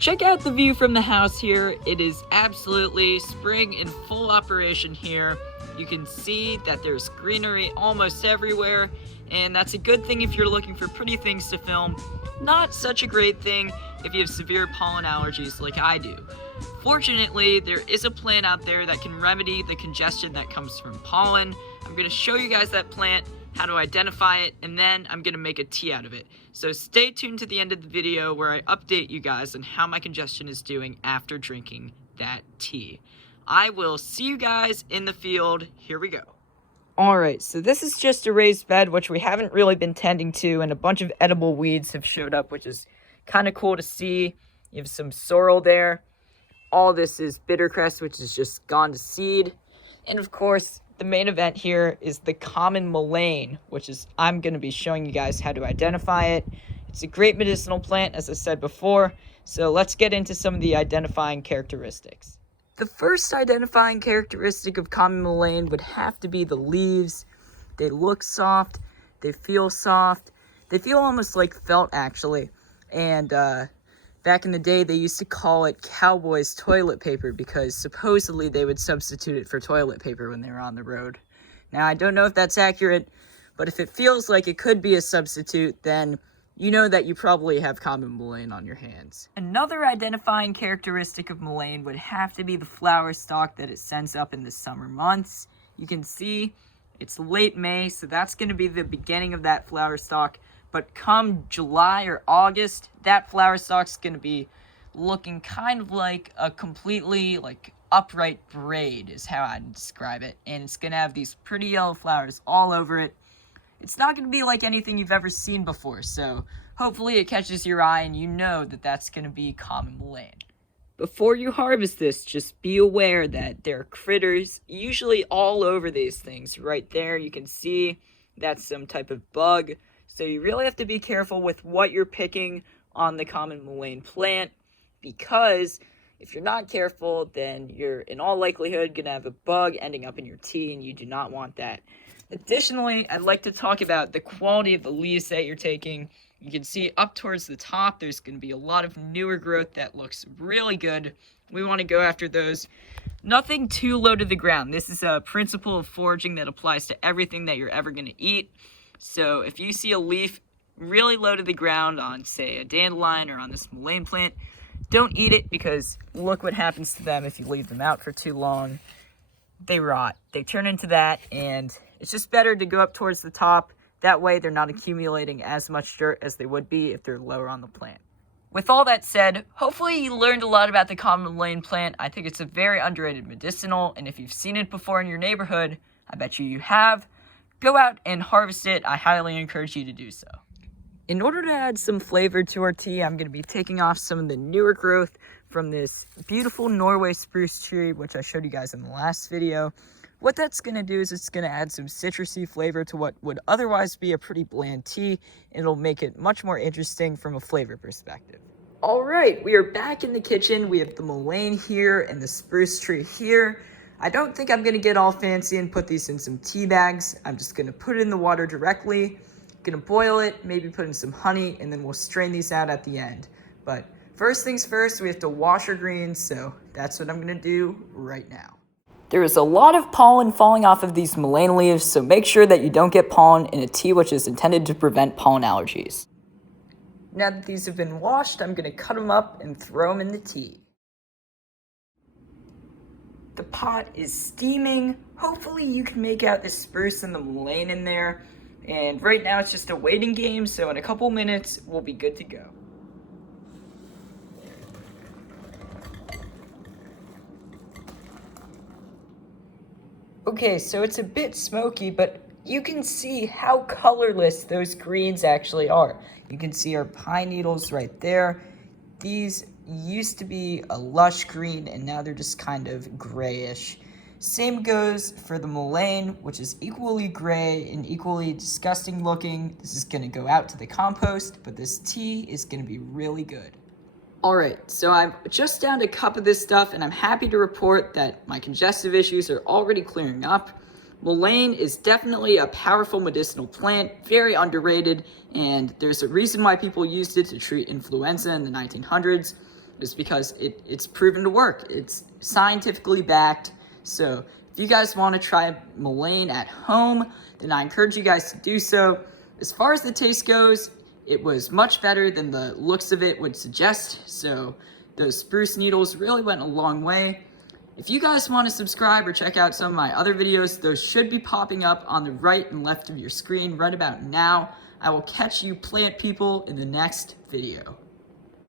Check out the view from the house here. It is absolutely spring in full operation here. You can see that there's greenery almost everywhere, and that's a good thing if you're looking for pretty things to film. Not such a great thing if you have severe pollen allergies like I do. Fortunately, there is a plant out there that can remedy the congestion that comes from pollen. I'm going to show you guys that plant, how to identify it, and then I'm going to make a tea out of it. So stay tuned to the end of the video where I update you guys on how my congestion is doing after drinking that tea. I will see you guys in the field. Here we go. Alright, so this is just a raised bed, which we haven't really been tending to, and a bunch of edible weeds have showed up, which is kind of cool to see. You have some sorrel there. All this is bittercress, which is just gone to seed. And of course, the main event here is the common mullein, which is I'm going to be showing you guys how to identify it. It's a great medicinal plant, as I said before, so let's get into some of the identifying characteristics. The first identifying characteristic of common mullein would have to be the leaves. They look soft, they feel almost like felt, actually. And back in the day, they used to call it cowboys' toilet paper because supposedly they would substitute it for toilet paper when they were on the road. Now, I don't know if that's accurate, but if it feels like it could be a substitute, then you know that you probably have common mullein on your hands. Another identifying characteristic of mullein would have to be the flower stalk that it sends up in the summer months. You can see it's late May, so that's going to be the beginning of that flower stalk. But come July or August, that flower stalk's going to be looking kind of like a completely upright braid is how I'd describe it. And it's going to have these pretty yellow flowers all over it. It's not going to be like anything you've ever seen before, so hopefully it catches your eye and you know that that's going to be common mullein. Before you harvest this, just be aware that there are critters usually all over these things. Right there, you can see that's some type of bug. So you really have to be careful with what you're picking on the common mullein plant, because if you're not careful, then you're in all likelihood going to have a bug ending up in your tea, and you do not want that. Additionally, I'd like to talk about the quality of the leaves that you're taking. You can see up towards the top, there's going to be a lot of newer growth that looks really good. We want to go after those. Nothing too low to the ground. This is a principle of foraging that applies to everything that you're ever going to eat. So if you see a leaf really low to the ground on, say, a dandelion or on this mullein plant, don't eat it, because look what happens to them if you leave them out for too long. They rot. They turn into that, and it's just better to go up towards the top. That way they're not accumulating as much dirt as they would be if they're lower on the plant. With all that said, hopefully you learned a lot about the common mullein plant. I think it's a very underrated medicinal, and if you've seen it before in your neighborhood, I bet you have, go out and harvest it. I highly encourage you to do so. In order to add some flavor to our tea, I'm going to be taking off some of the newer growth from this beautiful Norway spruce tree, which I showed you guys in the last video. What that's going to do is it's going to add some citrusy flavor to what would otherwise be a pretty bland tea, and it'll make it much more interesting from a flavor perspective. Alright, we are back in the kitchen. We have the mullein here and the spruce tree here. I don't think I'm going to get all fancy and put these in some tea bags. I'm just going to put it in the water directly, going to boil it, maybe put in some honey, and then we'll strain these out at the end. But first things first, we have to wash our greens, so that's what I'm going to do right now. There is a lot of pollen falling off of these mullein leaves, so make sure that you don't get pollen in a tea which is intended to prevent pollen allergies. Now that these have been washed, I'm going to cut them up and throw them in the tea. The pot is steaming. Hopefully you can make out the spruce and the mullein in there. And right now it's just a waiting game, so in a couple minutes we'll be good to go. Okay, so it's a bit smoky, but you can see how colorless those greens actually are. You can see our pine needles right there. These used to be a lush green, and now they're just kind of grayish. Same goes for the mullein, which is equally gray and equally disgusting looking. This is going to go out to the compost, but this tea is going to be really good. Alright, so I'm just down to a cup of this stuff, and I'm happy to report that my congestive issues are already clearing up. Mullein is definitely a powerful medicinal plant, very underrated, and there's a reason why people used it to treat influenza in the 1900s. is because it's proven to work. It's scientifically backed. So if you guys want to try mullein at home, then I encourage you guys to do so. As far as the taste goes, it was much better than the looks of it would suggest. So those spruce needles really went a long way. If you guys want to subscribe or check out some of my other videos, those should be popping up on the right and left of your screen right about now. I will catch you plant people in the next video.